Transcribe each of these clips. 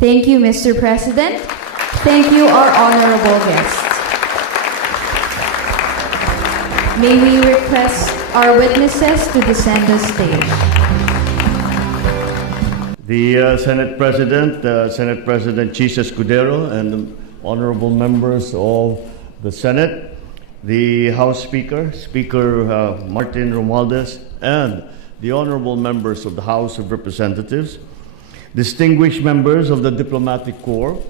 Thank you, Mr. President. Thank you, our honorable guests. May we request our witnesses to descend the stage. The Senate President Chis Escudero, and the honorable members of the Senate, the House Speaker, Speaker Martin Romualdez, and the honorable members of the House of Representatives, distinguished members of the Diplomatic Corps,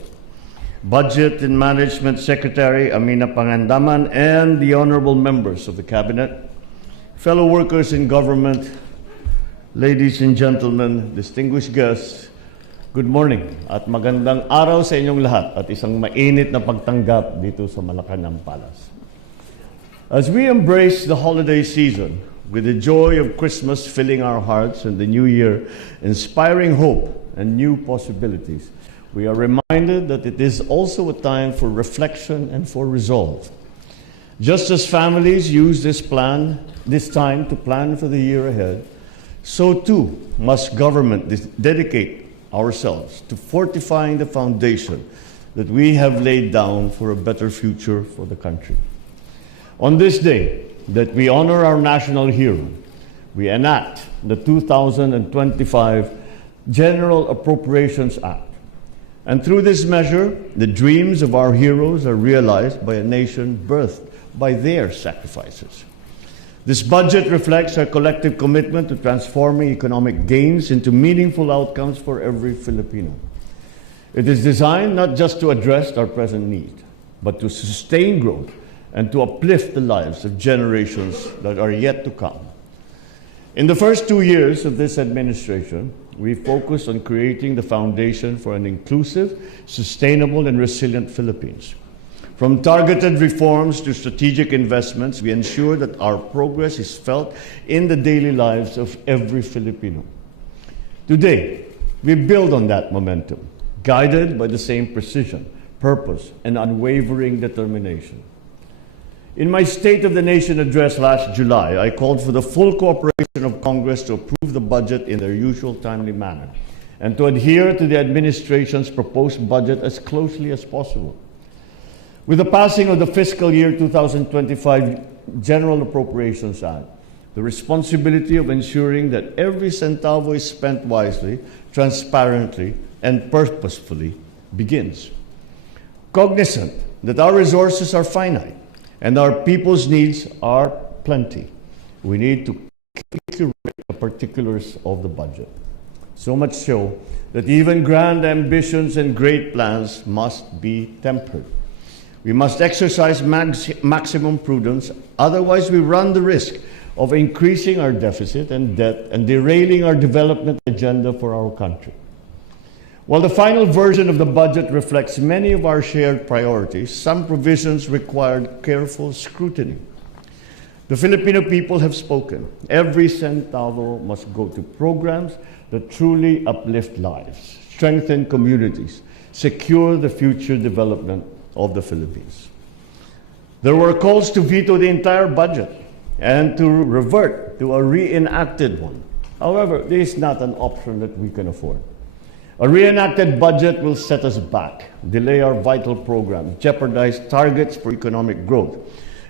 Budget and Management Secretary Amina Pangandaman, and the honorable members of the Cabinet, fellow workers in government, ladies and gentlemen, distinguished guests, good morning at magandang araw sa inyong lahat at isang mainit na pagtanggap dito sa Malacanang Palace. As we embrace the holiday season with the joy of Christmas filling our hearts and the new year inspiring hope and new possibilities, we are reminded that it is also a time for reflection and for resolve. Just as families use this time to plan for the year ahead, so too must government dedicate ourselves to fortifying the foundation that we have laid down for a better future for the country. On this day that we honor our national hero, we enact the 2025 General Appropriations Act. And through this measure, the dreams of our heroes are realized by a nation birthed by their sacrifices. This budget reflects our collective commitment to transforming economic gains into meaningful outcomes for every Filipino. It is designed not just to address our present need, but to sustain growth and to uplift the lives of generations that are yet to come. In the first 2 years of this administration, we focused on creating the foundation for an inclusive, sustainable, and resilient Philippines. From targeted reforms to strategic investments, we ensure that our progress is felt in the daily lives of every Filipino. Today, we build on that momentum, guided by the same precision, purpose, and unwavering determination. In my State of the Nation address last July, I called for the full cooperation of Congress to approve the budget in their usual timely manner and to adhere to the administration's proposed budget as closely as possible. With the passing of the fiscal year 2025 General Appropriations Act, the responsibility of ensuring that every centavo is spent wisely, transparently, and purposefully begins. Cognizant that our resources are finite and our people's needs are plenty, we need to curate the particulars of the budget. So much so that even grand ambitions and great plans must be tempered. We must exercise maximum prudence, otherwise we run the risk of increasing our deficit and debt and derailing our development agenda for our country. While the final version of the budget reflects many of our shared priorities, some provisions required careful scrutiny. The Filipino people have spoken. Every centavo must go to programs that truly uplift lives, strengthen communities, secure the future development of the Philippines. There were calls to veto the entire budget and to revert to a reenacted one. However, this is not an option that we can afford. A reenacted budget will set us back, delay our vital programs, jeopardize targets for economic growth,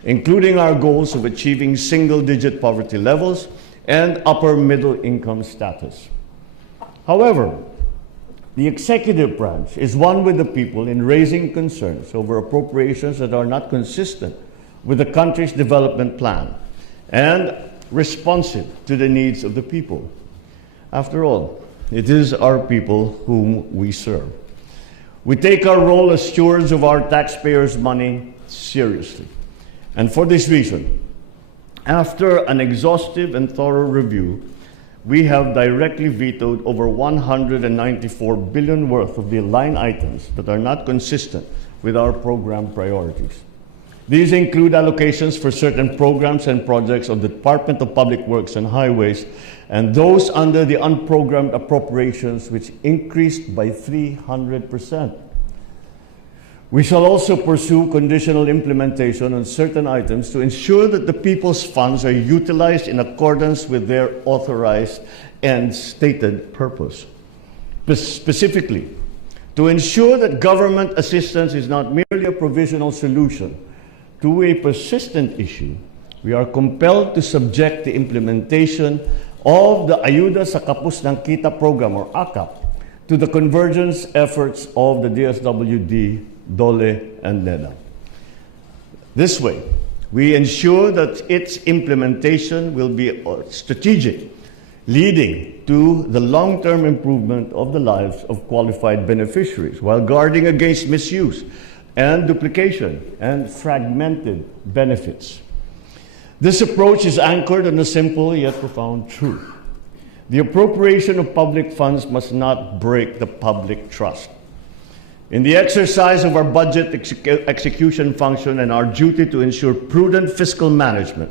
including our goals of achieving single-digit poverty levels and upper middle income status. However, the executive branch is one with the people in raising concerns over appropriations that are not consistent with the country's development plan and responsive to the needs of the people. After all, it is our people whom we serve. We take our role as stewards of our taxpayers' money seriously. And for this reason, after an exhaustive and thorough review, we have directly vetoed over 194 billion worth of the line items that are not consistent with our program priorities. These include allocations for certain programs and projects of the Department of Public Works and Highways and those under the unprogrammed appropriations, which increased by 300%. We shall also pursue conditional implementation on certain items to ensure that the people's funds are utilized in accordance with their authorized and stated purpose. Specifically, To ensure that government assistance is not merely a provisional solution to a persistent issue, we are compelled to subject the implementation of the Ayuda sa Kapos ng Kita program, or AKAP, to the convergence efforts of the DSWD, DOLE, and NEDA. This way, we ensure that its implementation will be strategic, leading to the long-term improvement of the lives of qualified beneficiaries while guarding against misuse and duplication and fragmented benefits. This approach is anchored on a simple yet profound truth. The appropriation of public funds must not break the public trust. In the exercise of our budget execution function and our duty to ensure prudent fiscal management,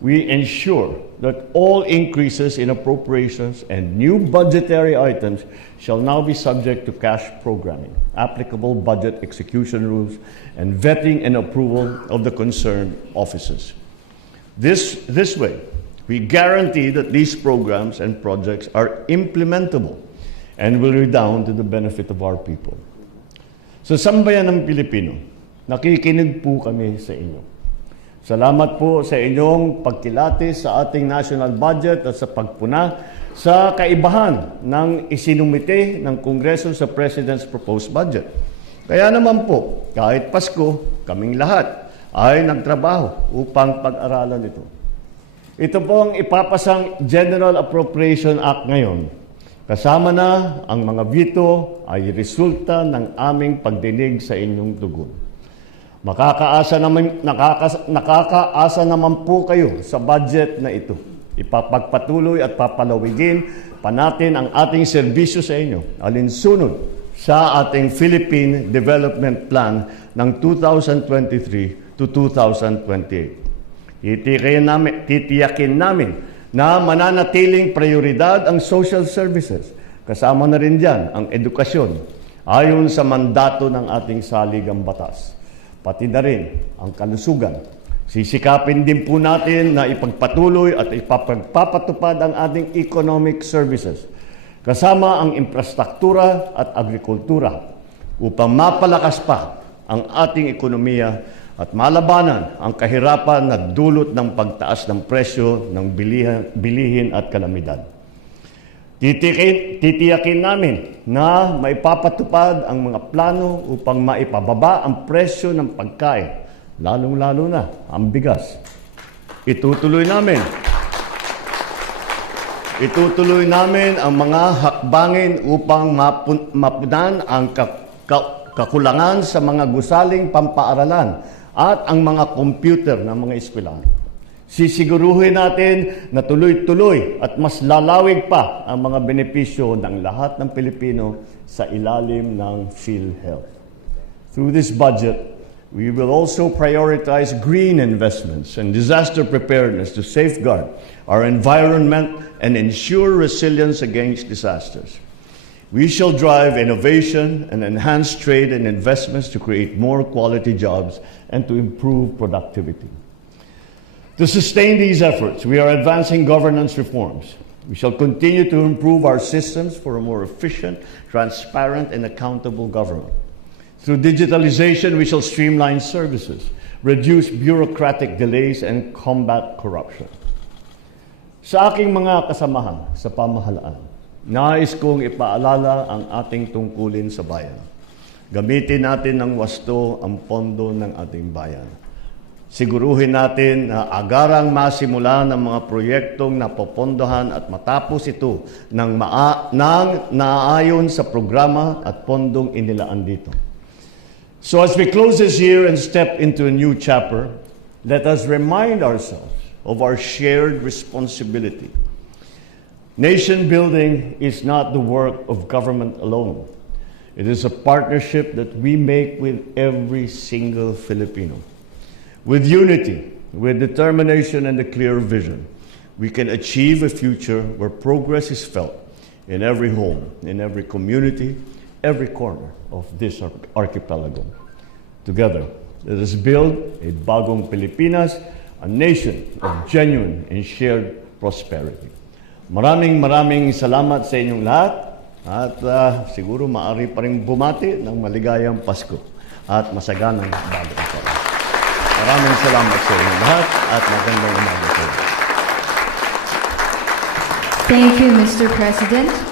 we ensure that all increases in appropriations and new budgetary items shall now be subject to cash programming, applicable budget execution rules, and vetting and approval of the concerned offices. This way, we guarantee that these programs and projects are implementable and will redound to the benefit of our people. Sa sambayanang Pilipino, nakikinig po kami sa inyo. Salamat po sa inyong pagkilatis sa ating national budget at sa pagpuna sa kaibahan ng isinumite ng Kongreso sa President's proposed budget. Kaya naman po, kahit Pasko, kaming lahat ay nagtrabaho upang pag-aralan ito. Ito po ang ipapasang General Appropriation Act ngayon. Kasama na ang mga veto ay resulta ng aming pagdinig sa inyong tugon. Nakakaasa naman po kayo sa budget na ito. Ipagpapatuloy at papalawigin pa natin ang ating serbisyo sa inyo, alinsunod sa ating Philippine Development Plan ng 2023 to 2028. Titiyakin namin na mananatiling prioridad ang social services. Kasama na rin dyan ang edukasyon ayon sa mandato ng ating saligang batas. Pati na rin ang kalusugan. Sisikapin din po natin na ipagpatuloy at ipagpapatupad ang ating economic services. Kasama ang infrastruktura at agrikultura upang mapalakas pa ang ating ekonomiya at malabanan ang kahirapan na dulot ng pagtaas ng presyo ng bilihin at kalamidad. Titiyakin namin na maipapatupad ang mga plano upang maipababa ang presyo ng pagkain, lalong-lalo na ang bigas. Itutuloy namin ang mga hakbangin upang mapunan ang kakulangan sa mga gusaling pampaaralan at ang mga computer ng mga eskwelahan. Sisiguruhin natin na tuloy-tuloy at mas lalawig pa ang mga benepisyo ng lahat ng Pilipino sa ilalim ng PhilHealth. Through this budget, we will also prioritize green investments and disaster preparedness to safeguard our environment and ensure resilience against disasters. We shall drive innovation and enhance trade and investments to create more quality jobs and to improve productivity. To sustain these efforts, we are advancing governance reforms. We shall continue to improve our systems for a more efficient, transparent, and accountable government. Through digitalization, we shall streamline services, reduce bureaucratic delays, and combat corruption. Sa aking mga kasamahan sa pamahalaan, nais kong ipaalala ang ating tungkulin sa bayan. Gamitin natin ng wasto ang pondo ng ating bayan. Siguruhin natin na agarang masimula ng mga proyektong napopondohan at matapos ito ng naayon sa programa at pondong inilaan dito. So as we close this year and step into a new chapter, let us remind ourselves of our shared responsibility. Nation building is not the work of government alone. It is a partnership that we make with every single Filipino. With unity, with determination and a clear vision, we can achieve a future where progress is felt in every home, in every community, every corner of this archipelago. Together, let us build a bagong Pilipinas, a nation of genuine and shared prosperity. Maraming salamat sa inyong lahat. At siguro maaari pa rin bumati ng maligayang Pasko at masaganang bagong taon. Maraming salamat sa inyo lahat at magandang umaga sa inyo. Thank you, Mr. President.